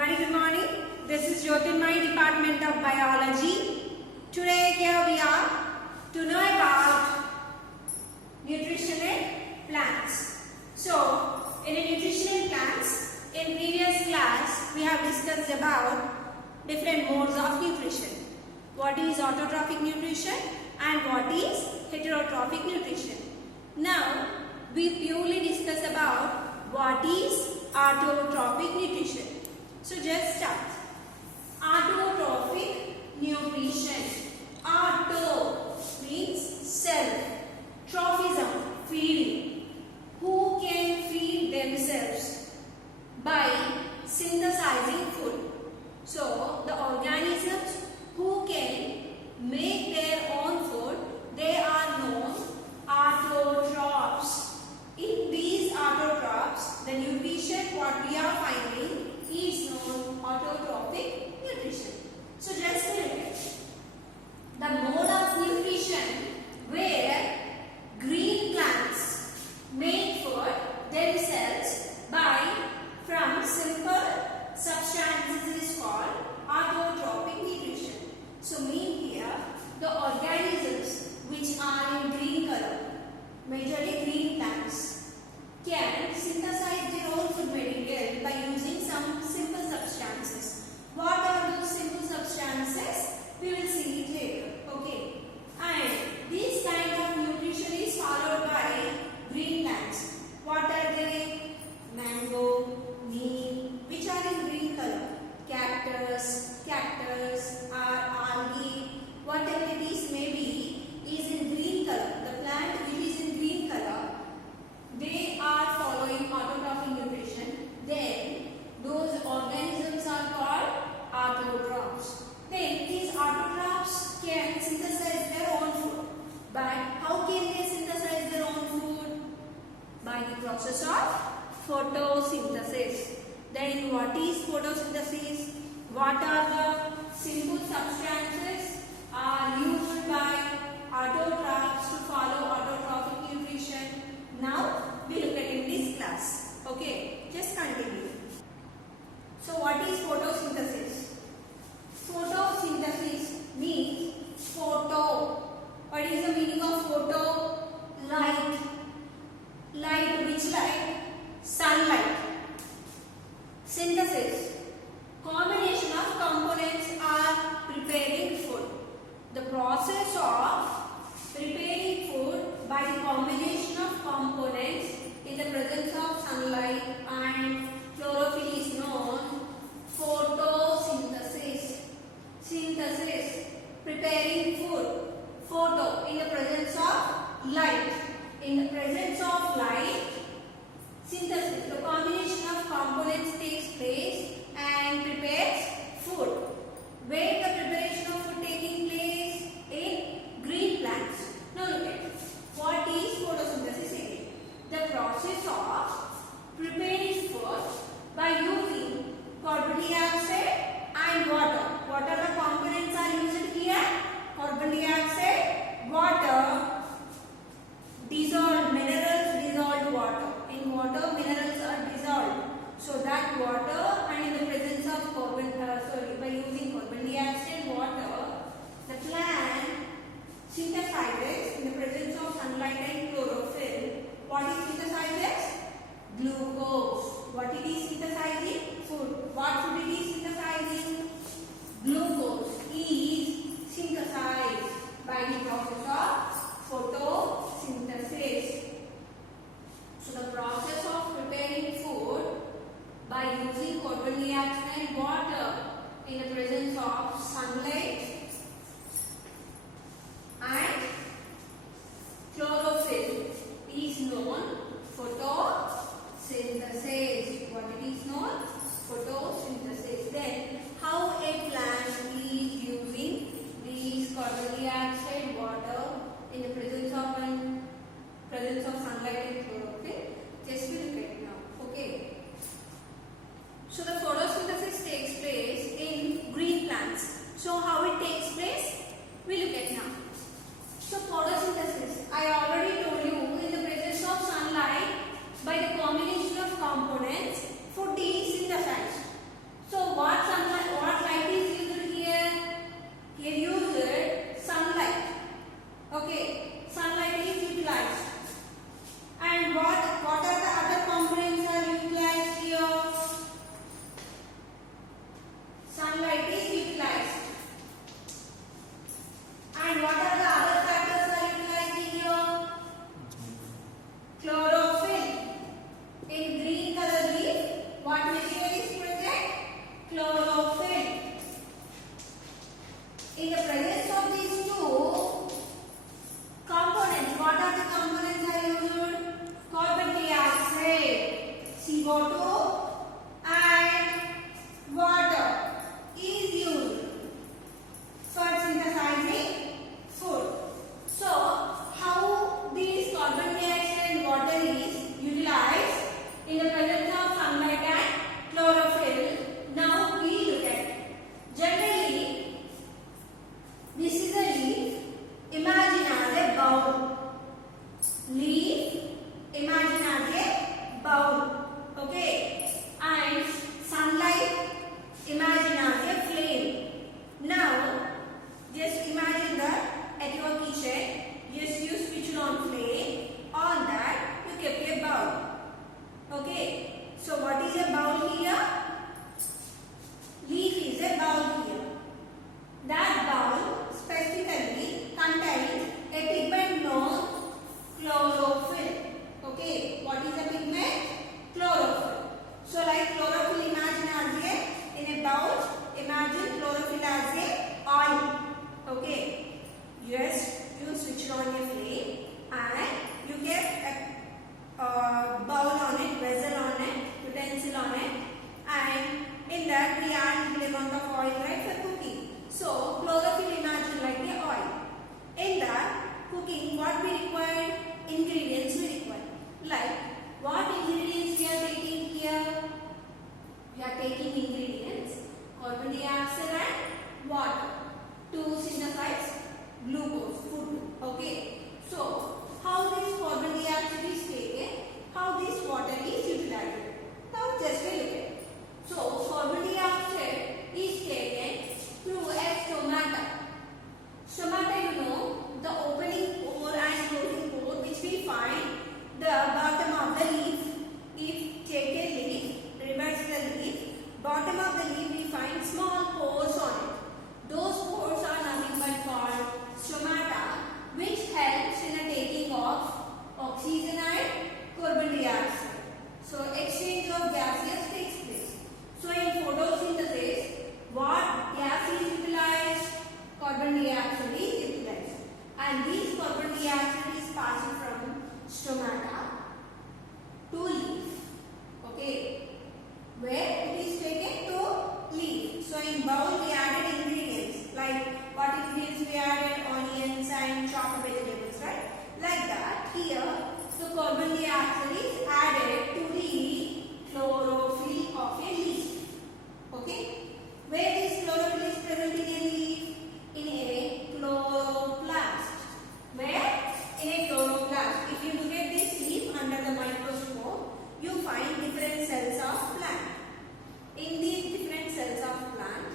Very good morning. This is Jyotirmay, Department of Biology. Today here we are to know about nutrition in plants. So, in nutrition in plants, in previous class we have discussed about different modes of nutrition. What is autotrophic nutrition and what is heterotrophic nutrition. Now, we purely discuss about what is autotrophic nutrition. So just start. Autotrophic nutrition. Auto means self. Trophism, feeding. Who can feed themselves? By synthesizing food. So the organisms who can make their own food, they are known autotrophs. In these autotrophs, the nutrition what we are finding is known autotrophic nutrition. So just look at the mode of nutrition where green plants make food themselves from simple substances is called autotrophic nutrition. So mean here the organisms which are in green color, majorly green plants, can synthesize their own food material by using some simple substances. What are those simple substances? We will see it later. Okay. And this kind of nutrition is followed by green plants. What are they? Mango, neem, which are in green color. Cactus or algae, whatever it is may be, is in green color. The plant which is in green color, they are following autotrophic nutrition. Then those organisms are called autotrophs. Then these autotrophs can synthesize their own food. But how can they synthesize their own food? By the process of photosynthesis. Then what is photosynthesis? What are the simple substances are used by autotrophs to follow autotrophic nutrition? Now we look at in this class. Okay, just continue. So what is photosynthesis? Photosynthesis means photo. What is the meaning of photo? Light. Light, which light? Sunlight. Synthesis, combination of components are preparing food. The process of preparing food by the combination of components in the presence of sunlight and chlorophyll is known photosynthesis. Synthesis, preparing food. Photo, in the presence of light. In the presence of light, synthesis, the combination of components takes place and prepares food. Where the preparation of food taking place? In green plants. Now look at what is photosynthesis again? The process of preparing food by using carbon dioxide and water. What are the components are used here? Carbon dioxide, water, dissolved minerals, dissolved water. In water, minerals are dissolved. So that water and in the presence of by using carbon dioxide water, the plant synthesizes in the presence of sunlight and chlorophyll. What it synthesizes? Glucose. What it is synthesizing? Food. What food it is synthesizing? Glucose is synthesized by the process of photosynthesis. So the process of preparing food by using carbon dioxide and water in the presence of sunlight and chlorophyll is known photosynthesis. What it is known? Photosynthesis. Then how a plant is using these carbon dioxide, water in the presence of sunlight and chlorophyll? Just look at now. Okay. So the photosynthesis takes place in green plants. So how it takes place? We look at now. So photosynthesis, I already told you, in the presence of sunlight, by the combination of components, food is synthesized. So carbon dioxide is added to the chlorophyll of a leaf. Okay? Where this chlorophyll is present in a leaf? In a chloroplast. Where? In a chloroplast. If you look at this leaf under the microscope, you find different cells of plant. In these different cells of plant,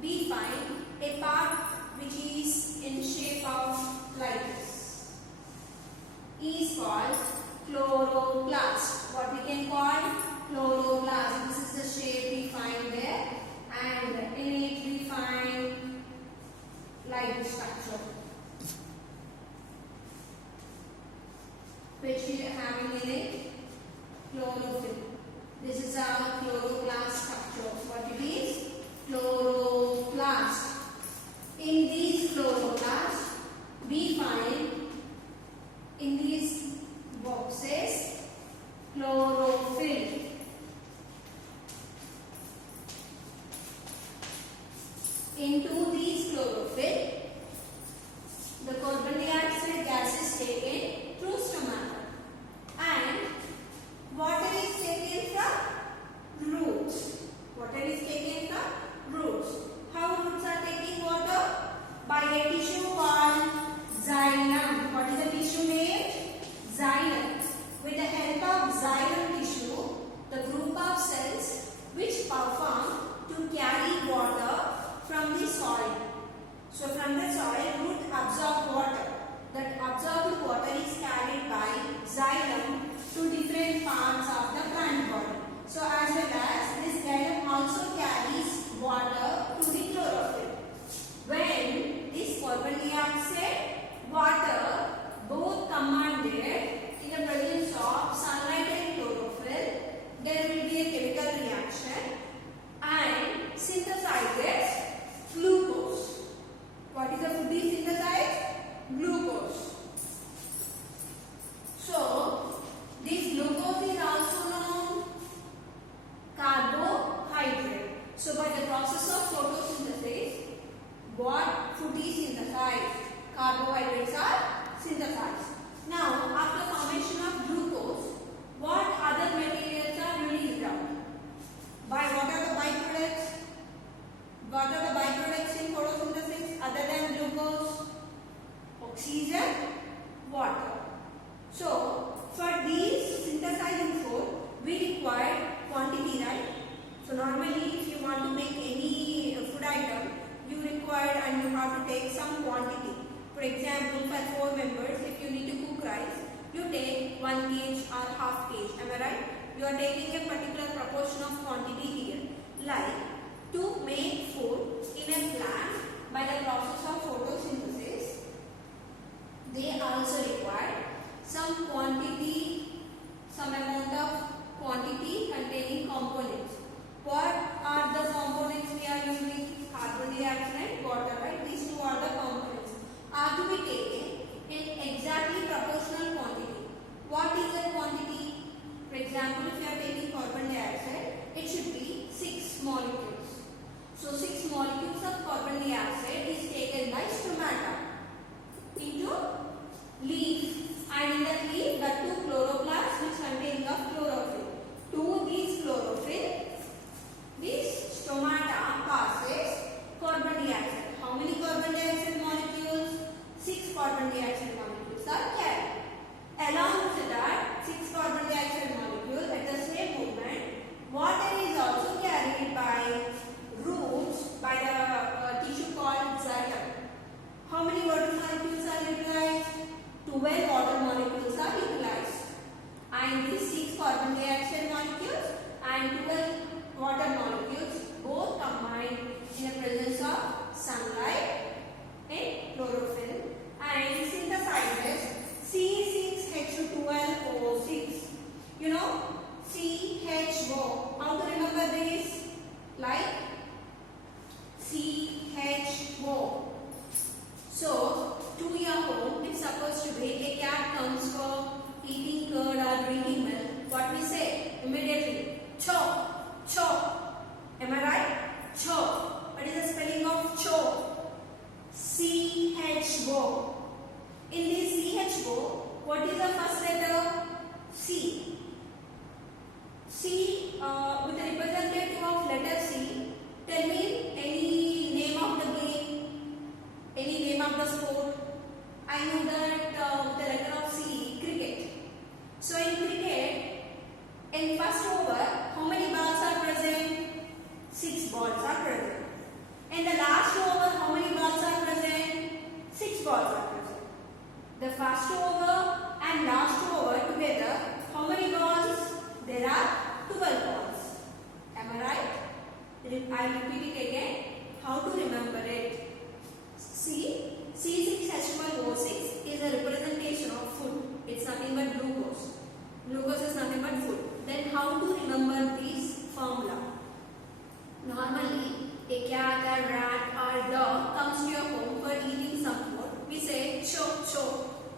we find a part which is in shape of like this. Is called chloroplast. What we can call chloroplast. This is the shape we find there, and in it we find like this structure, which we are having in it chlorophyll. This is our chloroplast structure. What it is? Chloroplast. In these chloroplasts, we find in these boxes chlorophyll. Into these chlorophyll, the carbon dioxide gas is taken through stomata, and water is taken from roots. Water is taken from roots. How roots are taking water? By a tissue called xylem. What is the tissue named? Xylem. With the help of xylem tissue, the group of cells which perform to carry water from the soil. So from the soil, root absorb water. That absorbed water is carried by xylem to different parts of the plant body. So as well as this xylem also carries water to the chlorophyll. When this carbon dioxide, water both combined in the presence of sunlight and chlorophyll, there will be a chemical reaction and synthesizes glucose. What is the food is synthesized? Glucose. So this glucose is also known carbohydrate. So by the process of photosynthesis, what food is synthesized? Carbohydrates are synthesized. Now, after formation of glucose, what other materials are released out? By what are the byproducts? What are the byproducts in photosynthesis other than glucose? Oxygen, water. So, for these synthesizing food, we require quantity, right? So, normally if you want to make any food item, you require and you have to take some quantity. For example, for 4 members, if you need to cook rice, you take 1 kg or half kg. Am I right? You are taking a particular proportion of quantity here. Like to make food in a plant by the process of photosynthesis, they also require some quantity, some amount of quantity containing components. What are the components we are using? Carbon dioxide, water, right? These two are the components. Are to be taken in exactly proportional quantity. What is that quantity? For example, if you are taking carbon dioxide, it should be I repeat it again. How to remember it? See, C6H12O6 is a representation of food. It's nothing but glucose. Glucose is nothing but food. Then how to remember this formula? Normally, a cat, a rat or dog comes to your home for eating some food. We say cho cho.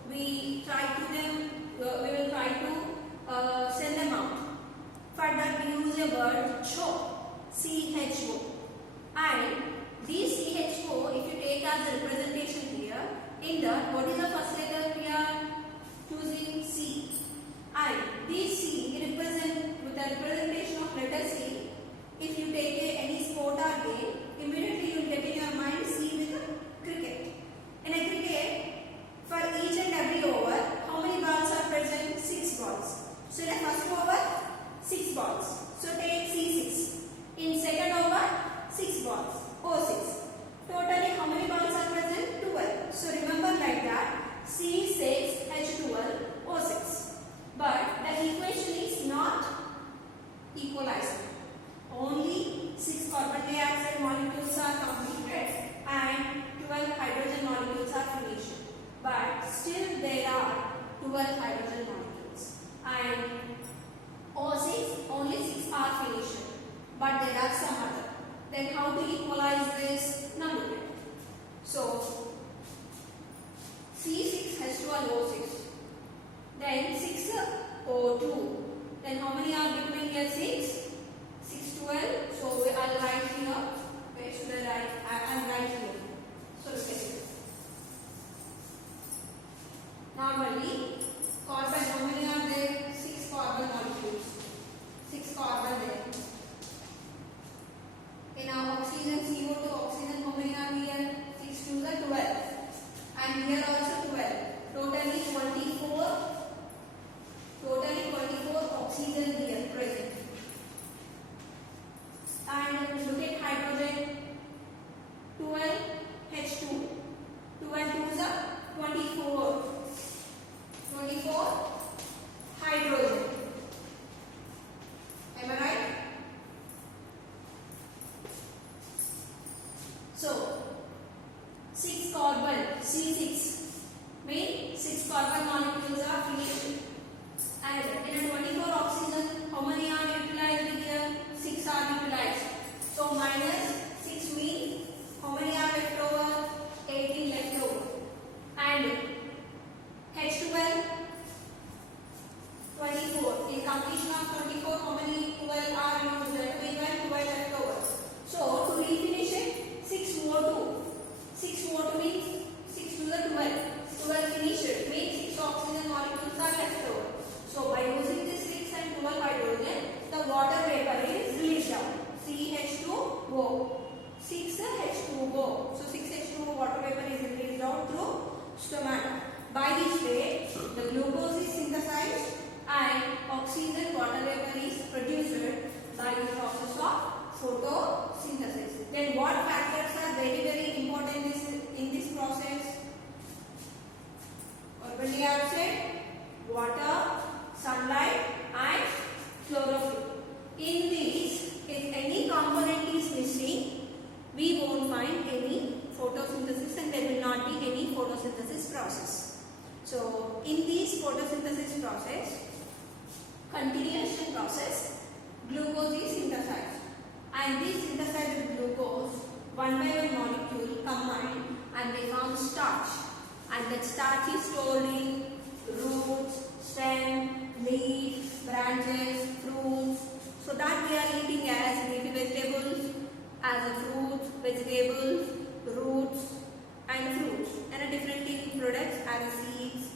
We will try to send them out. For that we use a word cho, CHO. And this CHO, if you take as a representation here, in that what is the first letter we are choosing? C. And this C represent with the representation of letter C. If you take any sport or game, immediately you will get in your mind C with a cricket. In a cricket, for each and every over, how many balls are present? 6 balls. So in the first over, 6 balls. So take C6. In second over, 6 balls. O6. Totally how many balls are present? 12. So remember like that, C6, H12, O6. But the equation is not equalizing. Only 6 carbon dioxide molecules are completed and 12 hydrogen molecules are finished. But still there are 12 hydrogen molecules. And O6, only 6 are finished. But there are some other. Then how to equalize this? Now look at it. So, C6H12O6. Then 6O2. Then how many are between here? 6. 6, 12. So, I'll write here. Where should I write? I'll write here. So, look at it. Normally, carbon, how many are there? 6 carbon molecules. 6 carbon there. In our oxygen, CO2 oxygen, how many are here? 6 to the 12. And here also 12. Totally 24. Totally 24 oxygen here present. And look at hydrogen. 12 H2. 12 to the 24. 24 hydrogen. Am I right? So, 6 carbon, C6 means 6 carbon molecules are finished. And in a 24 oxygen, how many are utilized here? 6 are utilized. So, minus 6 means how many are left over? 18 left over. And H12, 24. In completion of 24, how many 12 are used? Let me 12 left over. So, to refinish it, 6O2. 6O2 means 6 to the 12. 12 finished means 6 oxygen molecules are left over. So, by using this 6 and 12 hydrogen, the water vapor is released out. CH2O. 6H2O. So, 6H2O water vapor is released out through stomata. By this way, the glucose is synthesized and oxygen water vapor is produced by the process of photosynthesis. Then what factors are very important in this process? Carbon dioxide, water, sunlight and chlorophyll. In these, if any component is missing, we won't find any photosynthesis and there will not be any photosynthesis process. So, in this photosynthesis process, continuation process, glucose is synthesized. And this synthesized glucose, one by one molecule combine and they form starch. And that starch is stored in roots, stem, leaves, branches, fruits. So that we are eating as leafy vegetables, as a fruits, vegetables, roots and fruits. And a different in products as seeds.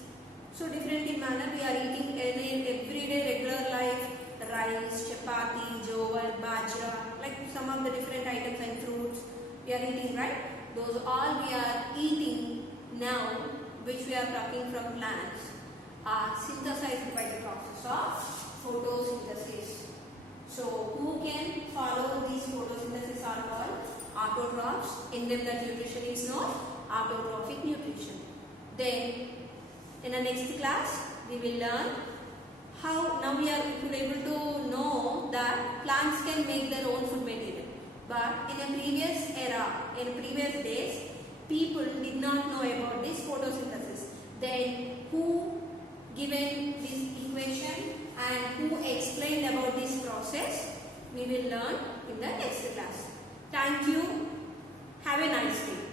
So different in manner we are eating in everyday regular life. Rice, chapati, jowar, bajra, like some of the different items and fruits we are eating, right? Those all we are eating now, which we are talking from plants, are synthesized by the process of photosynthesis. So, who can follow these photosynthesis are called autotrophs. In them the nutrition is known autotrophic nutrition. Then, in the next class, we will learn how now we are able to know that plants can make their own food material. But in a previous era, in previous days, people did not know about this photosynthesis. Then who given this equation and who explained about this process, we will learn in the next class. Thank you. Have a nice day.